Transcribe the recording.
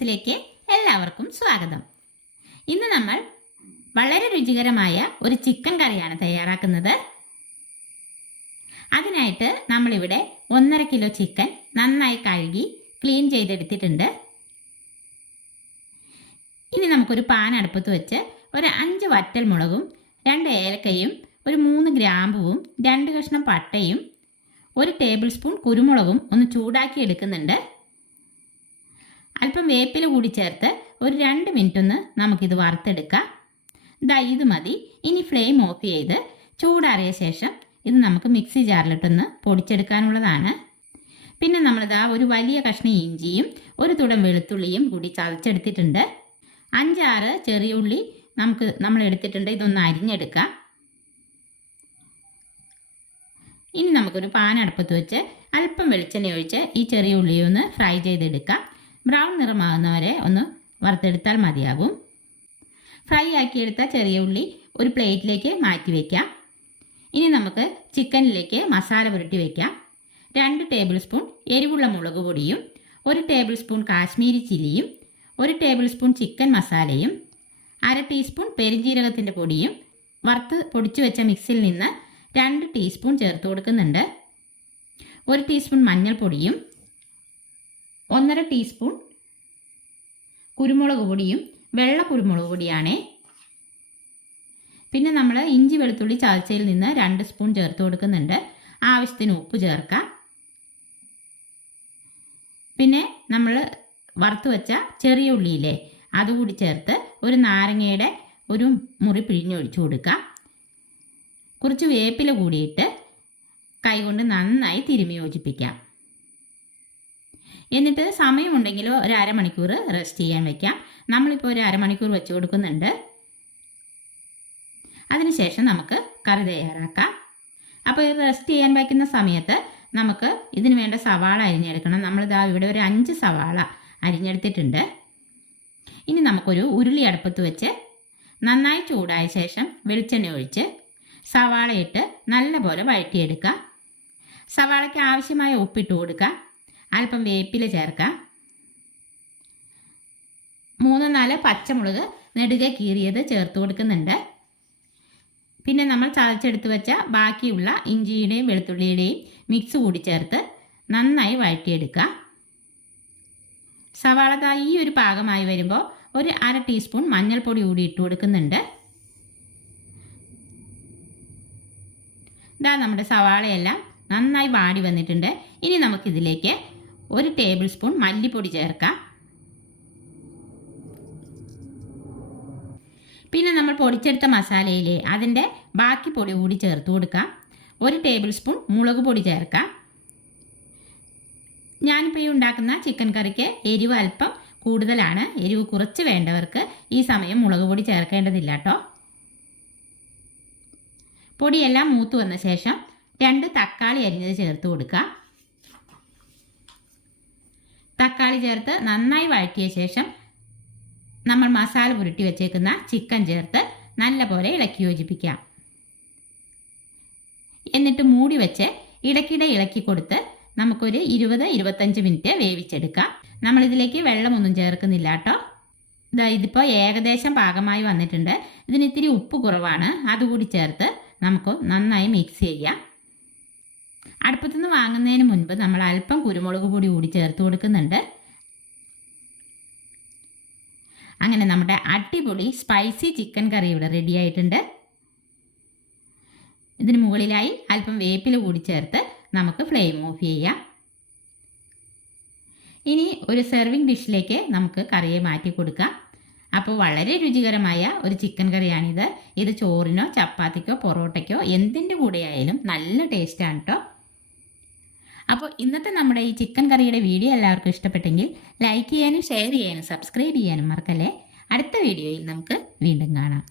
കിച്ചൺസിലേക്ക് എല്ലാവർക്കും സ്വാഗതം. ഇന്ന് നമ്മൾ വളരെ രുചികരമായ ഒരു ചിക്കൻ കറിയാണ് തയ്യാറാക്കുന്നത്. അതിനായിട്ട് നമ്മളിവിടെ ഒന്നര കിലോ ചിക്കൻ നന്നായി കഴുകി ക്ലീൻ ചെയ്തെടുത്തിട്ടുണ്ട്. ഇനി നമുക്കൊരു പാൻ അടുപ്പത്ത് വെച്ച് ഒരു അഞ്ച് വറ്റൽ മുളകും രണ്ട് ഏലക്കയും ഒരു മൂന്ന് ഗ്രാമ്പുവും രണ്ട് കഷ്ണം പട്ടയും ഒരു ടേബിൾ സ്പൂൺ കുരുമുളകും ഒന്ന് ചൂടാക്കി എടുക്കുന്നുണ്ട്. അല്പം വേപ്പില കൂടി ചേർത്ത് ഒരു രണ്ട് മിനിറ്റ് ഒന്ന് നമുക്കിത് വറുത്തെടുക്കാം. ഇതാ ഇത് മതി. ഇനി ഫ്ലെയിം ഓഫ് ചെയ്ത് ചൂടാറിയ ശേഷം ഇത് നമുക്ക് മിക്സി ജാറിലിട്ടൊന്ന് പൊടിച്ചെടുക്കാനുള്ളതാണ്. പിന്നെ നമ്മളിതാ ഒരു വലിയ കഷ്ണം ഇഞ്ചിയും ഒരു തുടം വെളുത്തുള്ളിയും കൂടി ചതച്ചെടുത്തിട്ടുണ്ട്. അഞ്ചാറ് ചെറിയ ഉള്ളി നമുക്ക് നമ്മൾ എടുത്തിട്ടുണ്ട്. ഇതൊന്ന് അരിഞ്ഞെടുക്കാം. ഇനി നമുക്കൊരു പാൻ അടുപ്പത്ത് വെച്ച് അല്പം വെളിച്ചെണ്ണ ഒഴിച്ച് ഈ ചെറിയ ഉള്ളിയൊന്ന് ഫ്രൈ ചെയ്തെടുക്കാം. ബ്രൗൺ നിറമാകുന്നവരെ ഒന്ന് വറുത്തെടുത്താൽ മതിയാകും. ഫ്രൈ ആക്കിയെടുത്ത ചെറിയ ഉള്ളി ഒരു പ്ലേറ്റിലേക്ക് മാറ്റി വയ്ക്കാം ഇനി നമുക്ക് ചിക്കനിലേക്ക് മസാല പുരട്ടി വയ്ക്കാം രണ്ട് ടേബിൾ സ്പൂൺ എരിവുള്ള മുളക് പൊടിയും ഒരു ടേബിൾ സ്പൂൺ കാശ്മീരി ചില്ലിയും ഒരു ടേബിൾ സ്പൂൺ ചിക്കൻ മസാലയും അര ടീസ്പൂൺ പെരിഞ്ജീരകത്തിന്റെ പൊടിയും വറുത്ത് പൊടിച്ചു വെച്ച മിക്സിൽ നിന്ന് രണ്ട് ടീസ്പൂൺ ചേർത്ത് കൊടുക്കുന്നുണ്ട്. ഒരു ടീസ്പൂൺ മഞ്ഞൾപ്പൊടിയും ഒന്നര ടീസ്പൂൺ കുരുമുളക് പൊടിയും വെള്ള കുരുമുളക് പൊടിയാണേ. പിന്നെ നമ്മൾ ഇഞ്ചി വെളുത്തുള്ളി ചതച്ചയിൽ നിന്ന് രണ്ട് സ്പൂൺ ചേർത്ത് കൊടുക്കുന്നുണ്ട്. ആവശ്യത്തിന് ഉപ്പ് ചേർക്കാം. പിന്നെ നമ്മൾ വറുത്ത് വെച്ച ചെറിയ ഉള്ളിയില്ലേ അതുകൂടി ചേർത്ത് ഒരു നാരങ്ങയുടെ ഒരു മുറി പിഴിഞ്ഞൊഴിച്ചു കൊടുക്കാം. കുറച്ച് വേപ്പില കൂടിയിട്ട് കൈകൊണ്ട് നന്നായി തിരുമി യോജിപ്പിക്കാം. എന്നിട്ട് സമയമുണ്ടെങ്കിൽ ഒരു അരമണിക്കൂർ റെസ്റ്റ് ചെയ്യാൻ വെക്കാം. നമ്മളിപ്പോൾ ഒരു അരമണിക്കൂർ വെച്ച് കൊടുക്കുന്നുണ്ട്. അതിനുശേഷം നമുക്ക് കറി തയ്യാറാക്കാം. അപ്പോൾ ഇത് റെസ്റ്റ് ചെയ്യാൻ വയ്ക്കുന്ന സമയത്ത് നമുക്ക് ഇതിന് വേണ്ട സവാള അരിഞ്ഞെടുക്കണം. നമ്മളിതാ ഇവിടെ ഒരു അഞ്ച് സവാള അരിഞ്ഞെടുത്തിട്ടുണ്ട്. ഇനി നമുക്കൊരു ഉരുളി അടുപ്പത്ത് വെച്ച് നന്നായി ചൂടായ ശേഷം വെളിച്ചെണ്ണ ഒഴിച്ച് സവാളയിട്ട് നല്ലപോലെ വഴറ്റിയെടുക്കുക സവാളയ്ക്ക് ആവശ്യമായ ഉപ്പിട്ട് കൊടുക്കുക അല്പം വേപ്പില ചേർക്കാം. മൂന്ന് നാല് പച്ചമുളക് നെടുകെ കീറിയത് ചേർത്ത് കൊടുക്കുന്നുണ്ട്. പിന്നെ നമ്മൾ ചതച്ചെടുത്ത് വെച്ച ബാക്കിയുള്ള ഇഞ്ചിയുടെയും വെളുത്തുള്ളിയുടെയും മിക്സ് കൂടി ചേർത്ത് നന്നായി വഴറ്റിയെടുക്കുക സവാള ഈ ഒരു പാകമായി വരുമ്പോൾ ഒരു അര ടീസ്പൂൺ മഞ്ഞൾപ്പൊടി കൂടി ഇട്ട് കൊടുക്കുന്നുണ്ട്. ഇതാ നമ്മുടെ സവാളയെല്ലാം നന്നായി വാടി വന്നിട്ടുണ്ട്. ഇനി നമുക്കിതിലേക്ക് ഒരു ടേബിൾ സ്പൂൺ മല്ലിപ്പൊടി ചേർക്കാം. പിന്നെ നമ്മൾ പൊടിച്ചെടുത്ത മസാലയിലെ അതിന്റെ ബാക്കി പൊടി കൂടി ചേർത്ത് കൊടുക്കാം. ഒരു ടേബിൾ സ്പൂൺ മുളക് പൊടി ചേർക്കാം. ഞാനിപ്പോൾ ഈ ഉണ്ടാക്കുന്ന ചിക്കൻ കറിക്ക് എരിവ് അല്പം കൂടുതലാണ്. എരിവ് കുറച്ച് വേണ്ടവർക്ക് ഈ സമയം മുളക് പൊടി ചേർക്കേണ്ടതില്ല കേട്ടോ പൊടിയെല്ലാം മൂത്ത് വന്ന ശേഷം രണ്ട് തക്കാളി അരിഞ്ഞത് ചേർത്ത് കൊടുക്കുക തക്കാളി ചേർത്ത് നന്നായി വഴറ്റിയ ശേഷം നമ്മൾ മസാല പുരട്ടി വെച്ചേക്കുന്ന ചിക്കൻ ചേർത്ത് നല്ലപോലെ ഇളക്കി യോജിപ്പിക്കാം. എന്നിട്ട് മൂടി വെച്ച് ഇടയ്ക്കിടെ ഇളക്കി കൊടുത്ത് നമുക്കൊരു ഇരുപത് ഇരുപത്തഞ്ച് മിനിറ്റ് വേവിച്ചെടുക്കാം. നമ്മളിതിലേക്ക് വെള്ളമൊന്നും ചേർക്കുന്നില്ല കേട്ടോ. ഇതാ ഇതിപ്പോൾ ഏകദേശം പാകമായി വന്നിട്ടുണ്ട്. ഇതിന് ഇത്തിരി ഉപ്പ് കുറവാണ്. അതുകൂടി ചേർത്ത് നമുക്ക് നന്നായി മിക്സ് ചെയ്യാം. അടുപ്പത്തുനിന്ന് വാങ്ങുന്നതിന് മുൻപ് നമ്മൾ അല്പം കുരുമുളക് പൊടി കൂടി ചേർത്ത് കൊടുക്കുന്നുണ്ട്. അങ്ങനെ നമ്മുടെ അടിപൊളി സ്പൈസി ചിക്കൻ കറി ഇവിടെ റെഡി ആയിട്ടുണ്ട്. ഇതിന് മുകളിലായി അല്പം വേപ്പില കൂടി ചേർത്ത് നമുക്ക് ഫ്ലെയിം ഓഫ് ചെയ്യാം. ഇനി ഒരു സെർവിങ് ഡിഷിലേക്ക് നമുക്ക് കറിയെ മാറ്റി കൊടുക്കാം. അപ്പോൾ വളരെ രുചികരമായ ഒരു ചിക്കൻ കറിയാണിത് ഇത് ചോറിനോ ചപ്പാത്തിക്കോ പൊറോട്ടയ്ക്കോ എന്തിന്റെ കൂടെ ആയാലും നല്ല ടേസ്റ്റാണ് കേട്ടോ അപ്പോൾ ഇന്നത്തെ നമ്മുടെ ഈ ചിക്കൻ കറിയുടെ വീഡിയോ എല്ലാവർക്കും ഇഷ്ടപ്പെട്ടെങ്കിൽ ലൈക്ക് ചെയ്യാനും ഷെയർ ചെയ്യാനും സബ്സ്ക്രൈബ് ചെയ്യാനും മറക്കല്ലേ? അടുത്ത വീഡിയോയിൽ നമുക്ക് വീണ്ടും കാണാം.